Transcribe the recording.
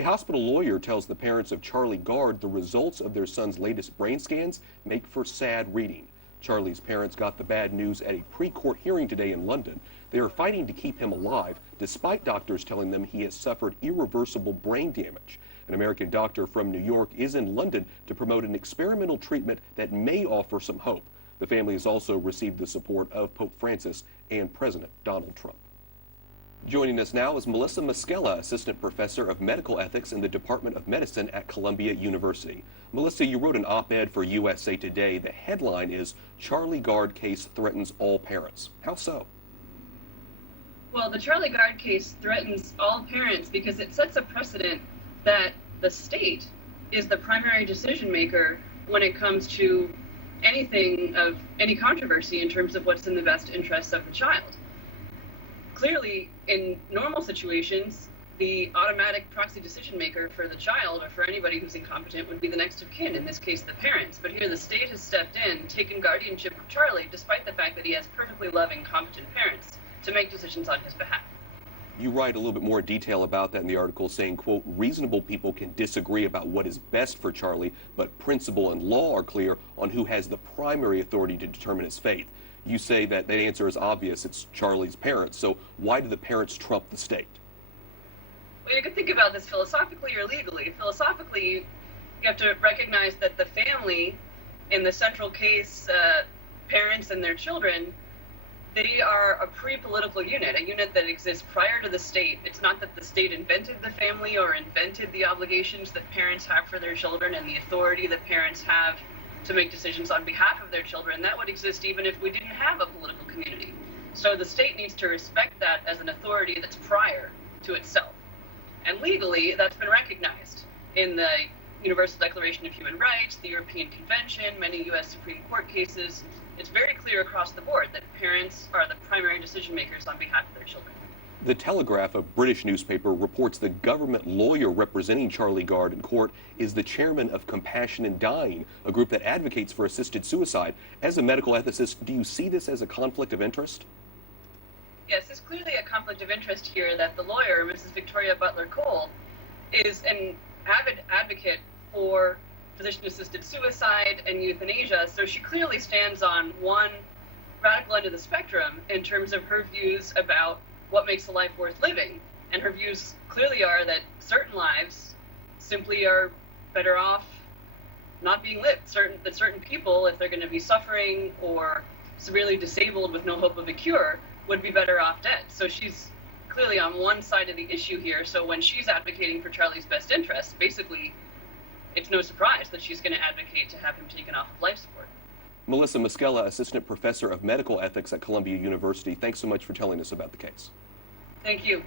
A hospital lawyer tells the parents of Charlie Gard the results of their son's latest brain scans make for sad reading. Charlie's parents got the bad news at a pre-court hearing today in London. They are fighting to keep him alive, despite doctors telling them he has suffered irreversible brain damage. An American doctor from New York is in London to promote an experimental treatment that may offer some hope. The family has also received the support of Pope Francis and President Donald Trump. Joining us now is Melissa Moschella, Assistant Professor of Medical Ethics in the Department of Medicine at Columbia University. Melissa, you wrote an op-ed for USA Today. The headline is, "Charlie Gard Case Threatens All Parents." How so? Well, the Charlie Gard case threatens all parents because it sets a precedent that the state is the primary decision maker when it comes to anything of any controversy in terms of what's in the best interests of the child. Clearly, in normal situations, the automatic proxy decision maker for the child or for anybody who's incompetent would be the next of kin, in this case the parents. But here the state has stepped in, taken guardianship of Charlie, despite the fact that he has perfectly loving, competent parents to make decisions on his behalf. You write a little bit more detail about that in the article, saying, quote, "Reasonable people can disagree about what is best for Charlie, but principle and law are clear on who has the primary authority to determine his fate." You say that the answer is obvious. It's Charlie's parents. So why do the parents trump the state? Well, you can think about this philosophically or legally. Philosophically, you have to recognize that the family, in the central case, parents and their children, they are a pre-political unit, a unit that exists prior to the state. It's not that the state invented the family or invented the obligations that parents have for their children and the authority that parents have to make decisions on behalf of their children. That would exist even if we didn't have a political community. So the state needs to respect that as an authority that's prior to itself. And legally, that's been recognized in the Universal Declaration of Human Rights, the European Convention, many U.S. Supreme Court cases. It's very clear across the board that parents are the primary decision makers on behalf of their children. The Telegraph, a British newspaper, reports the government lawyer representing Charlie Gard in court is the chairman of Compassion in Dying, a group that advocates for assisted suicide. As a medical ethicist, do you see this as a conflict of interest? Yes, there's clearly a conflict of interest here that the lawyer, Mrs. Victoria Butler Cole, is an avid advocate for physician-assisted suicide and euthanasia, so she clearly stands on one radical end of the spectrum in terms of her views about what makes a life worth living. And her views clearly are that certain lives simply are better off not being lived. That certain people, if they're going to be suffering or severely disabled with no hope of a cure, would be better off dead. So she's clearly on one side of the issue here. So when she's advocating for Charlie's best interests, basically, it's no surprise that she's going to advocate to have him taken off of life support. Melissa Moschella, Assistant Professor of Medical Ethics at Columbia University, thanks so much for telling us about the case. Thank you.